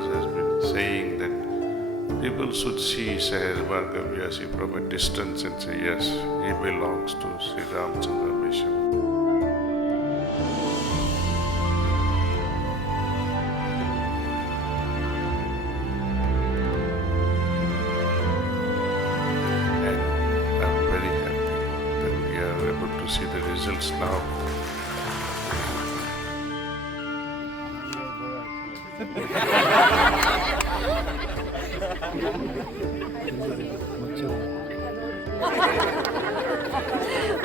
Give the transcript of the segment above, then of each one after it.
Maharaj has been saying that people should see Sahasmarga Vyasi from a distance and say, yes, he belongs to Sri Ramchandra Mission. And I'm very happy that we are able to see the results now.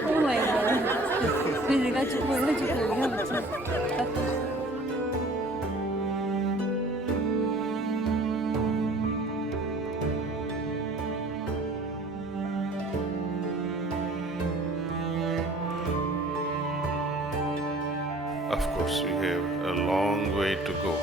Oh my god. Kızıga çıkmaya çıkıyor. Of course, we have a long way to go.